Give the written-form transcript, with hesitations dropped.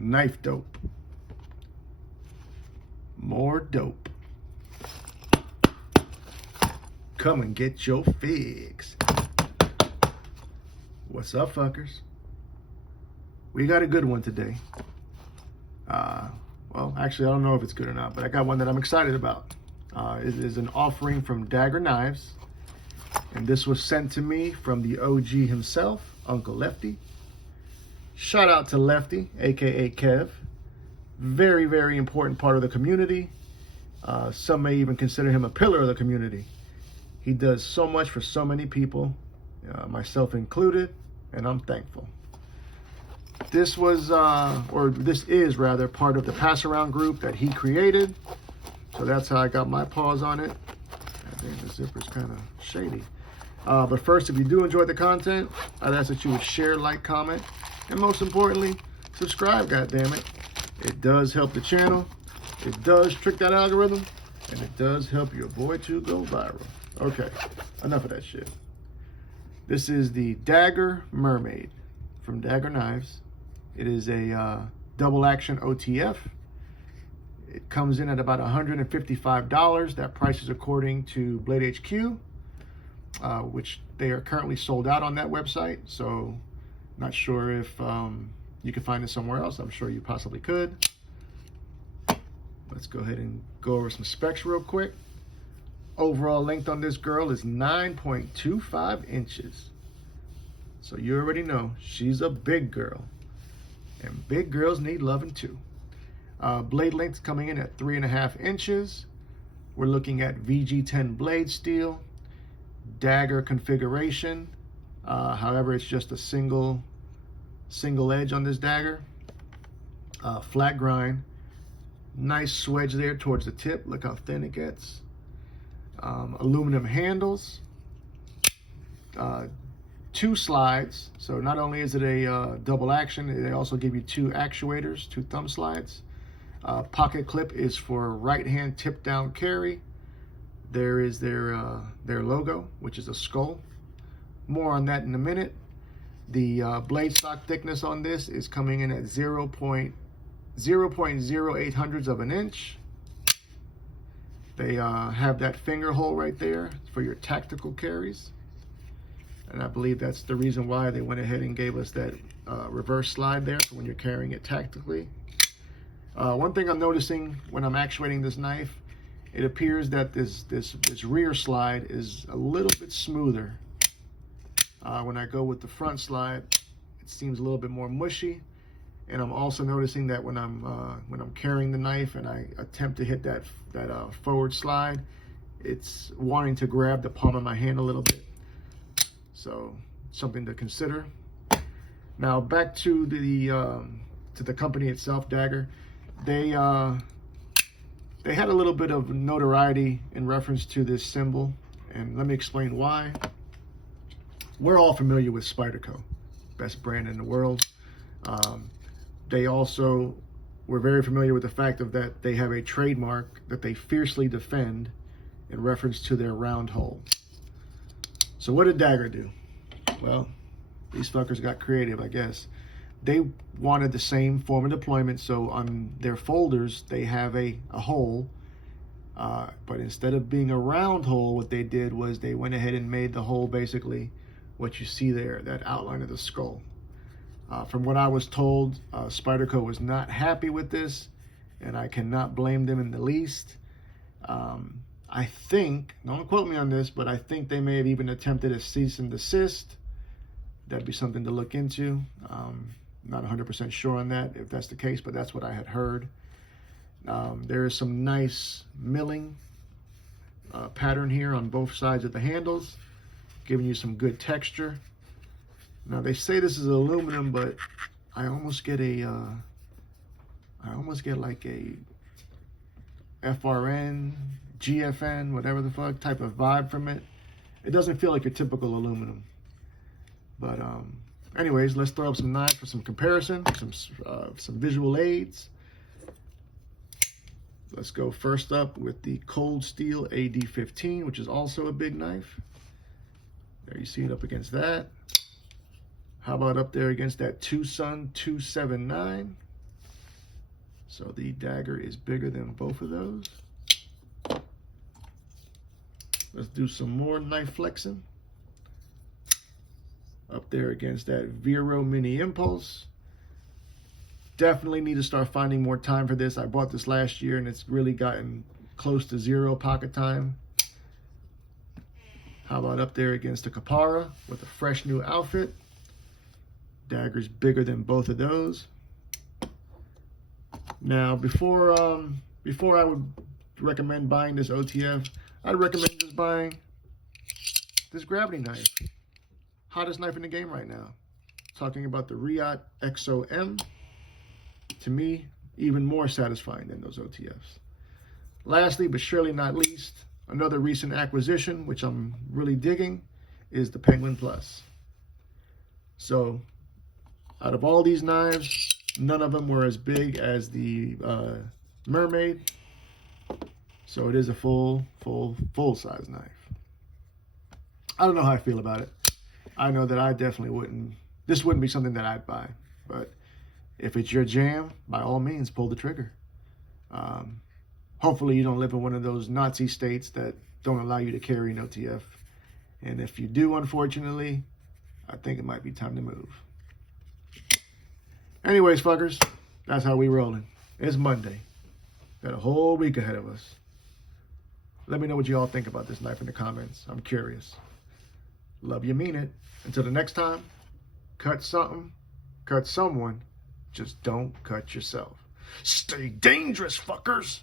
KnifeDope. More dope. Come and get your fix. What's up, fuckers? We got a good one today. Well, actually, I don't know if it's good or not, but I got one that I'm excited about. It is an offering from Daggerr Knives, and this was sent to me from the OG himself, Uncle Lefty. Shout out to Lefty, aka Kev. Very, very important part of the community. Some may even consider him a pillar of the community. He does so much for so many people, myself included, and I'm thankful. This was, or this is rather, part of the pass around group that he created. So that's how I got my paws on it. I think the zipper's kind of shady. But first, if you do enjoy the content, I'd ask that you would share, like, comment, and most importantly, subscribe, goddammit. It does help the channel, it does trick that algorithm, and it does help your boy to go viral. Okay, enough of that shit. This is the Daggerr Mermaid from Daggerr Knives. It is a double action OTF. It comes in at about $155. That price is according to Blade HQ, which they are currently sold out on that website. So not sure if you can find it somewhere else. I'm sure you possibly could. Let's go ahead and go over some specs real quick. Overall length on this girl is 9.25 inches. So you already know she's a big girl. And big girls need loving too. Blade length coming in at 3.5 inches. We're looking at VG10 blade steel. Dagger configuration. However, it's just a single edge on this dagger. Flat grind. Nice swedge there towards the tip. Look how thin it gets. Aluminum handles. 2 slides. So not only is it a double action, they also give you 2 actuators, 2 thumb slides. Pocket clip is for right hand tip down carry. There is their logo, which is a skull. More on that in a minute. The blade stock thickness on this is coming in at 0.08 of an inch. They have that finger hole right there for your tactical carries. And I believe that's the reason why they went ahead and gave us that reverse slide there for when you're carrying it tactically. One thing I'm noticing when I'm actuating this knife, it appears that this rear slide is a little bit smoother. When I go with the front slide, it seems a little bit more mushy. And I'm also noticing that when I'm carrying the knife and I attempt to hit that forward slide, it's wanting to grab the palm of my hand a little bit. So something to consider. Now back to the company itself, Daggerr. They had a little bit of notoriety in reference to this symbol, and let me explain why. We're all familiar with Spyderco, best brand in the world. They also were very familiar with the fact that they have a trademark that they fiercely defend in reference to their round hole. So what did Daggerr do? Well, these fuckers got creative, I guess. They wanted the same form of deployment, so on their folders, they have a hole. But instead of being a round hole, what they did was they went ahead and made the hole basically what you see there, that outline of the skull. From what I was told, Spyderco was not happy with this, and I cannot blame them in the least. I think, don't quote me on this, but I think they may have even attempted a cease and desist. That'd be something to look into. Not 100% sure on that, if that's the case, but that's what I had heard. There is some nice milling pattern here on both sides of the handles, giving you some good texture. Now they say this is aluminum, but I almost get like a FRN, GFN, whatever the fuck type of vibe from it. It doesn't feel like your typical aluminum. But anyways, let's throw up some knives for some comparison, some visual aids. Let's go first up with the Cold Steel AD-15, which is also a big knife. There you see it up against that. How about up there against that Tucson 279? So the Daggerr is bigger than both of those. Let's do some more knife flexing. Up there against that Vero Mini Impulse. Definitely need to start finding more time for this. I bought this last year and it's really gotten close to 0 pocket time. How about up there against the Capara with a fresh new outfit? Daggerr's bigger than both of those. Now, before I would recommend buying this OTF, I'd recommend just buying this gravity knife. Hottest knife in the game right now. Talking about the Riot XOM. To me, even more satisfying than those OTFs. Lastly, but surely not least, another recent acquisition, which I'm really digging, is the Penguin Plus. So, out of all these knives, none of them were as big as the Mermaid. So it is a full-size knife. I don't know how I feel about it. I know that I definitely wouldn't, this wouldn't be something that I'd buy. But if it's your jam, by all means, pull the trigger. Hopefully you don't live in one of those Nazi states that don't allow you to carry an OTF. And if you do, unfortunately, I think it might be time to move. Anyways, fuckers, that's how we rolling. It's Monday. Got a whole week ahead of us. Let me know what you all think about this knife in the comments. I'm curious. Love you, mean it. Until the next time, cut something, cut someone. Just don't cut yourself. Stay dangerous, fuckers.